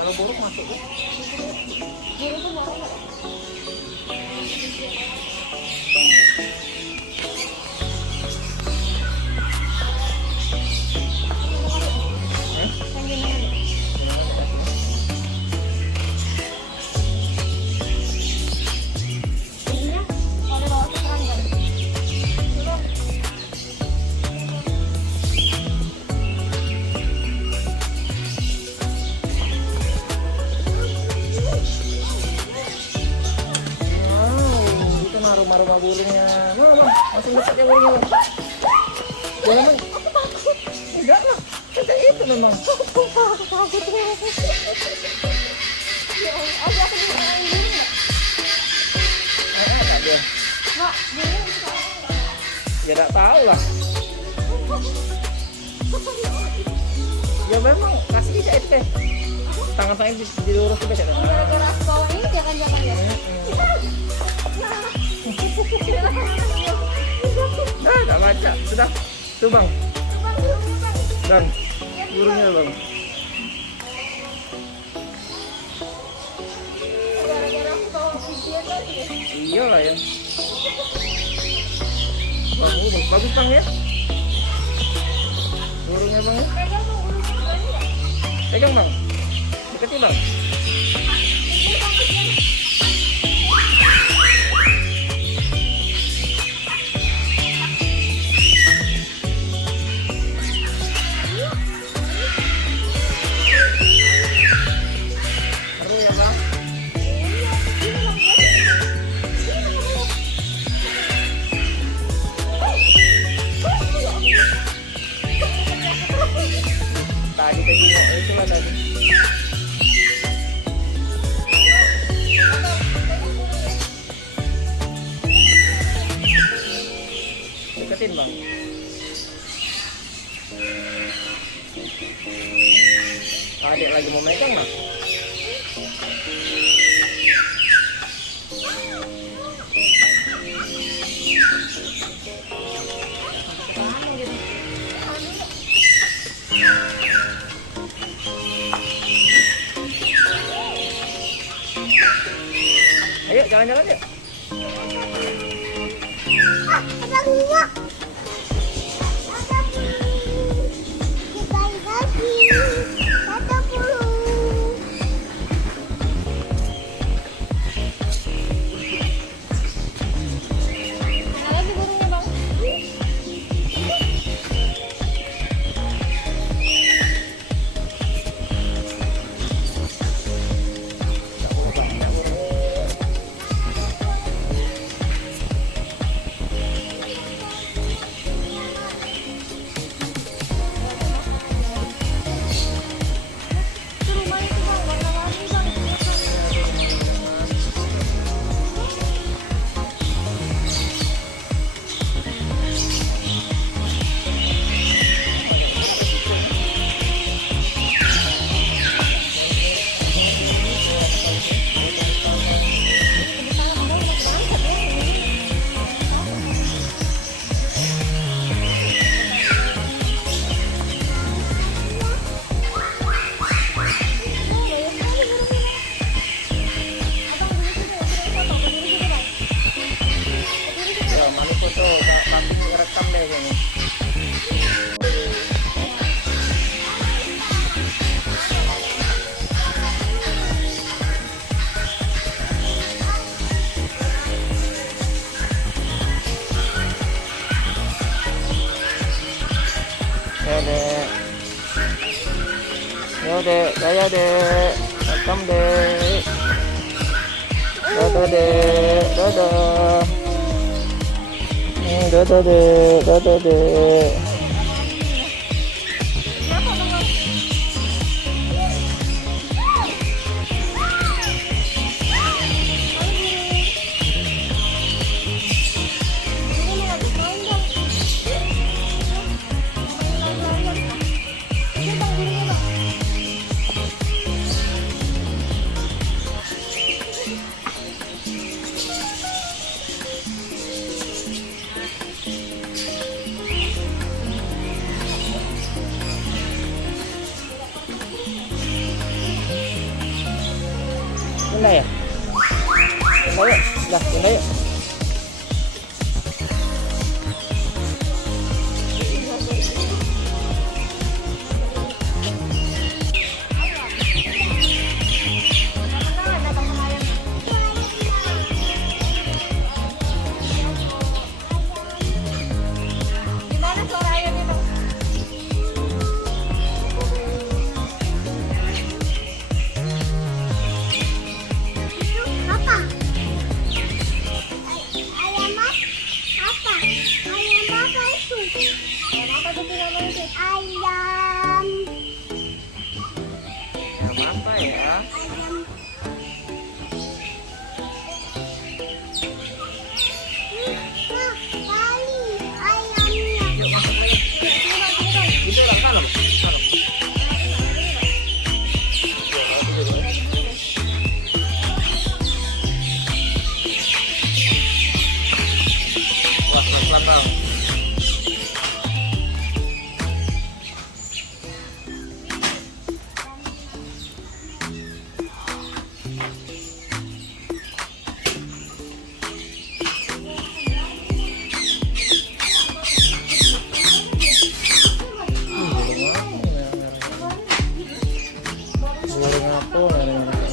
Kalau burung masuk tuh. Burung tuh mau. Rumah burungnya. Bang, masih dekat ya burungnya, Bang. Jangan, Bang. Enggak lah. Kita itu memang. Takut ya. Ya Allah, aku dimarahin dulu enggak? Enggak dia. Mak, burung itu. Ya enggak tahu lah. Ya memang kasih aja itu deh. Tangan saya dilurus ke besok. Gara-gara sekolah ini jangan-jangan ya. Nah, enggak baca. Sudah. Tuh, Bang. Dan burungnya, Bang. Gara-gara sekolah ujian lagi ya. Iyalah ya. Wah, bagus, Bang ya. Burungnya, Bang. Pegang dong burungnya enggak? Pegang, Bang. Deketin, Bang. Seru ya, Bang. Tadi itu lah tadi. Deketin, Bang. Adek lagi mau megang, Bang. Ayo jalan-jalan yuk. Ada gua. Kita lagi. Ada burung. Mana lagi burungnya, Bang? Itu rumahnya tuh, Bang. Warna-warni, Bang. Ya, mami foto, tapi ngerekam deh kayaknya. Ya, Dek. Ya, Dek. Saya, Dek. Rekam, Dek. Dadah, Dek. Dadah. Dadah, Dek. Dadah, Dek. Pindah ya? Pindah yuk. Dah, pindah yuk. Gimana suara ayam itu? Apa? Ayam apa? Apa? Ayam apa itu? Ayam apa itu namanya itu? Ayam. Ayam apa ya? Ayam. Nah, kali ayamnya. Yuk masuk ayo. Bisa lah sana, Bu. Sana. Wah, pelan-pelan, Bang. Burung apa merah-merah?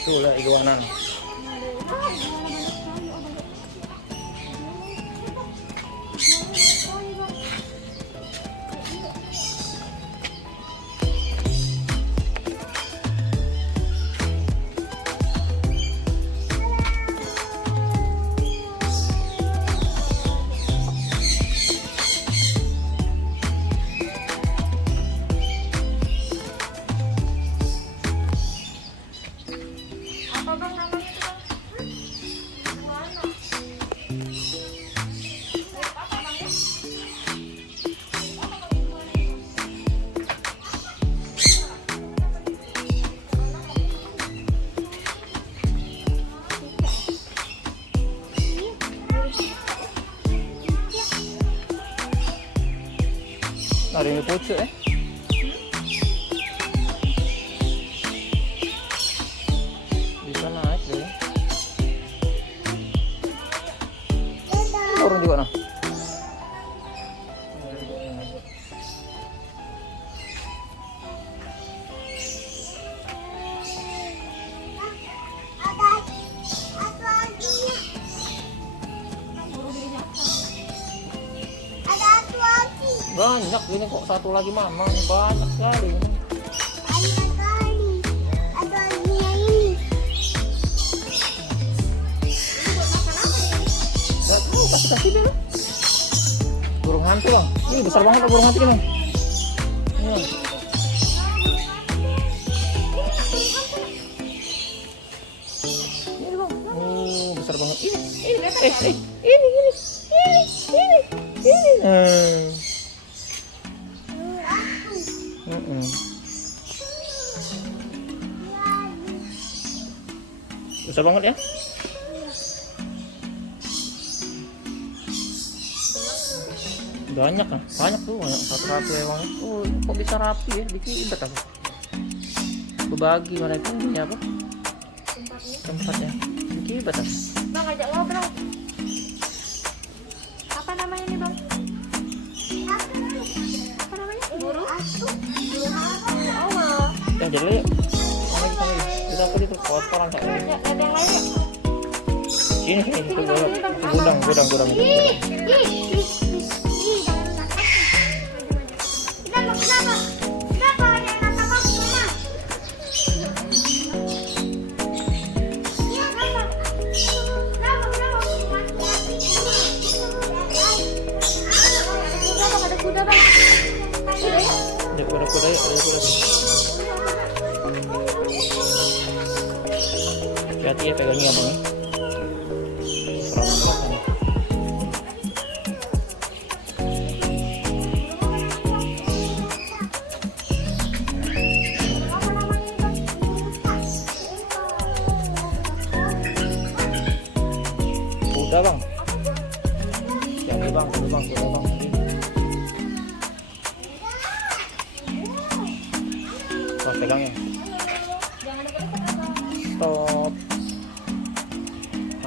Tuh lah iguana. Apa bang namanya itu bang? Gimana? Apa bang ya? Ada yang pucuk bisa naik deh. Burung juga nah. Banyak ini kok, satu lagi mana? Banyak sekali ini. Gak tahu, kasih dulu. Burung hantu bang, ini besar banget burung hantu ini. Ini. Ini bang, besar banget. Ini. Besar banget ya. Banyak kan? Banyak tuh, banyak satu-satu emang. Oh, kok bisa rapi ya? Dikibet aku. Berbagi mereka ini apa? Tempatnya. Dikibet aku. Bang ajak ngobrol. Apa namanya ini bang? Apa namanya? Burung? Oh, Ya jadi yuk. Sama lagi. Kita apa itu? Kotoran kayak ini. ada yang lain ya? Sini itu gudang. Kenapa hanya kata kamu mama? Iya kenapa? Ada kuda bang. Ada kuda yuk, ada kuda. Hati-hati ya pegangnya abang ya. Pelan-pelan. Jadi bang, jadi bang, jadi bang. Pas pegang ya. Stop.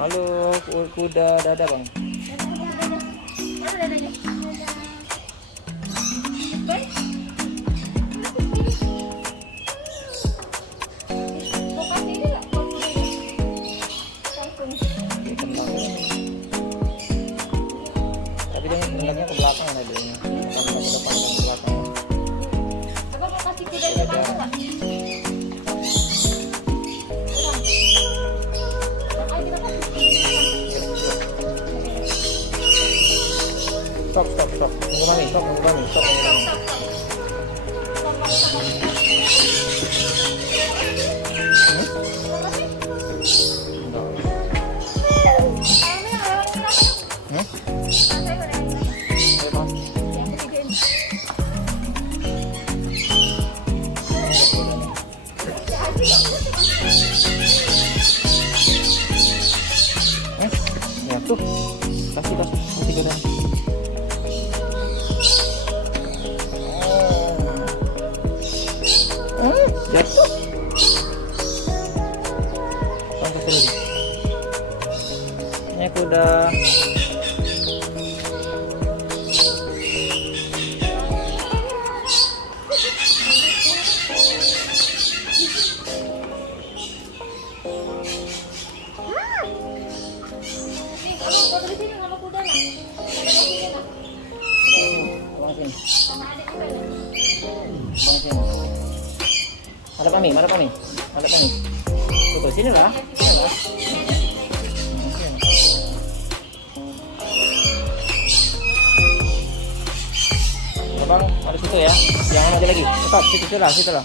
Halo, kuda dada bang. Tapi dia nendangnya ke belakang ada dia. Bukan ke depan, ke belakang. Abang mau kasih kuda di depan enggak? Stop. Tunggu kami, stop. Ya tuh, kasih kuda. Jatuh. Sampai sini. Ini kuda. Mana kami? Tuh, sini lah. Abang, ada situ ya. Jangan aja lagi. Tetap, situ lah.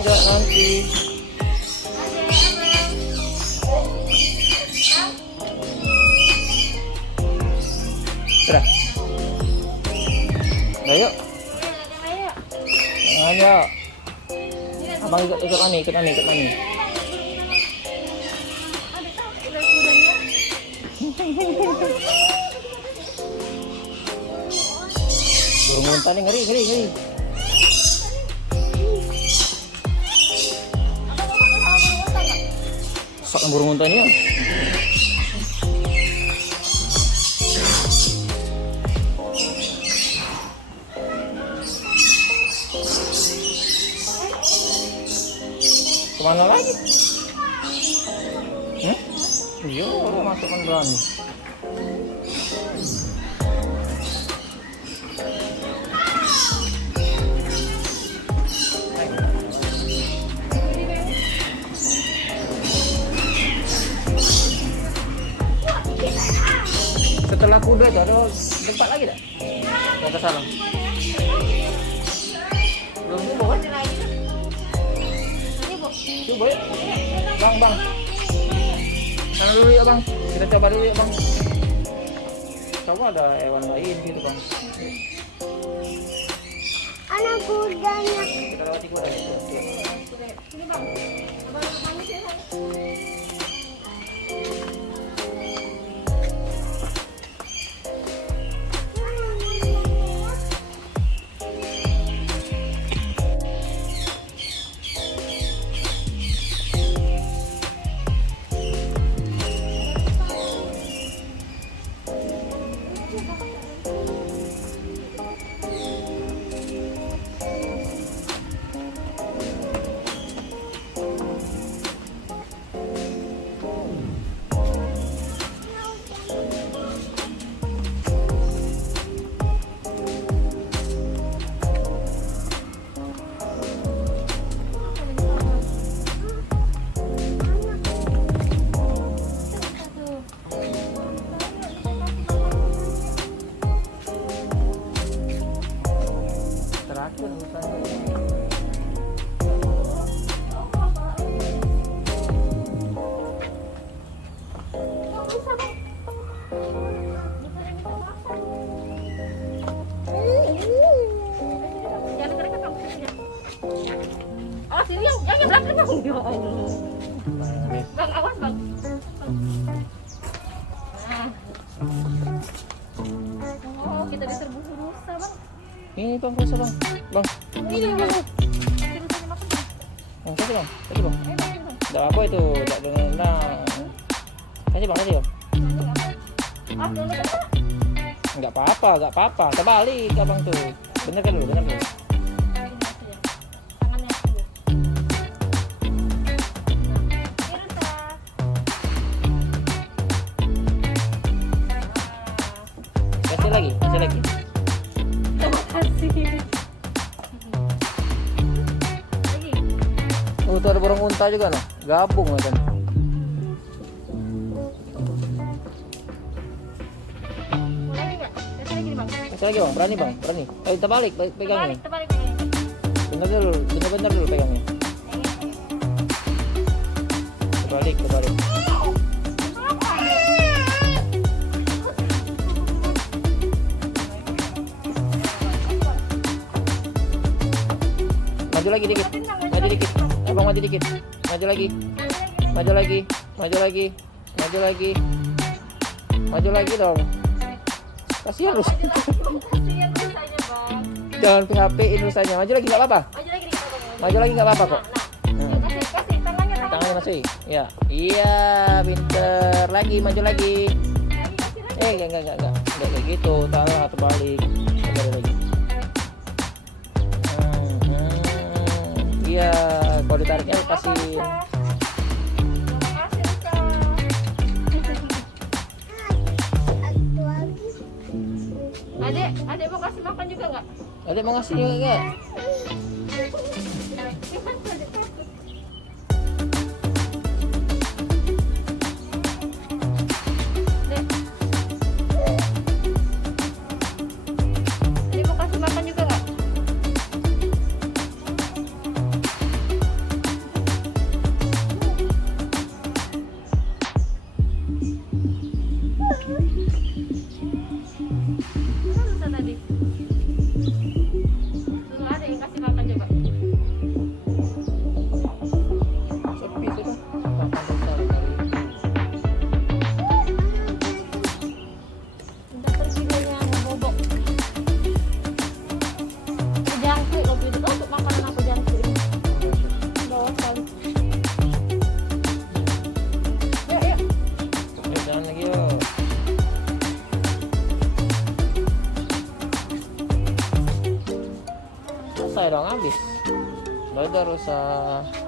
Enggak nanti. Sudah. Ayo. Ayo. Abang ikut kami. Burung muntah nih, ngeri. Sok burung muntah ini ya. Kemana lagi? Iya, masukkan berani. Setelah kuda itu ada tempat lagi tak? Yang salah. Belum tuh kan? Coba ya. Bang. Sana dulu ya bang. Kita coba dulu ya bang. Coba ada hewan lain gitu bang. Anak kudanya. Kita lewati kuda. Ini bang. Abang manis ya. Ya Allah. Bang, awas bang. Nah. Oh, kita diserbu rusa, Bang. Ini bang, rusa bang. Bang, ini bang. Rusanya makan. Bang, kasih bang, kasih bang. Makan, Bang. Tidak apa itu, tidak dengan. Kasih bang, kasih bang. Ah, dulu kan. Enggak apa-apa. Terbalik abang tuh. Bener kan dulu, bener dulu. Tangannya aku. Nah, ini rusa. Kasih lagi. Terima kasih. Lagi. Oh, tuh ada burung unta juga noh. Gabung kan. Mau lagi nggak? Kasih lagi nih, Bang. Kasih lagi bang, berani bang, berani. Terbalik, pegangnya. Terbalik. Bener dulu pegangnya. Terbalik. Maju lagi dikit. Abang maju dikit. Maju lagi dong. Kasihan lu. Kasihan rusanya, Bang. Jangan PHP-in rusanya. Maju lagi nggak apa-apa. Maju lagi dikit, Bang. kok. Nah. Kasih tangannya. Tangannya masih. Ya. Iya, pinter. Maju lagi. Enggak kayak gitu. Tangan terbalik. Kembali lagi. Iya, kalau ditariknya lepasin. Adek mau kasih makan juga nggak? Adek mau ngasih juga nggak? Adek mau kasih makan juga nggak? Rusa tadi. Suruh adek yang kasih makan coba. Sepi sih bang. Makan besar kali. Udah pergi dia yang bobok. Jangkrik loh itu untuk makanan aku jangkrik ini. Bawa sekali. Yuk. Jalan lagi yuk. Selesai dong habis. Udah rusak.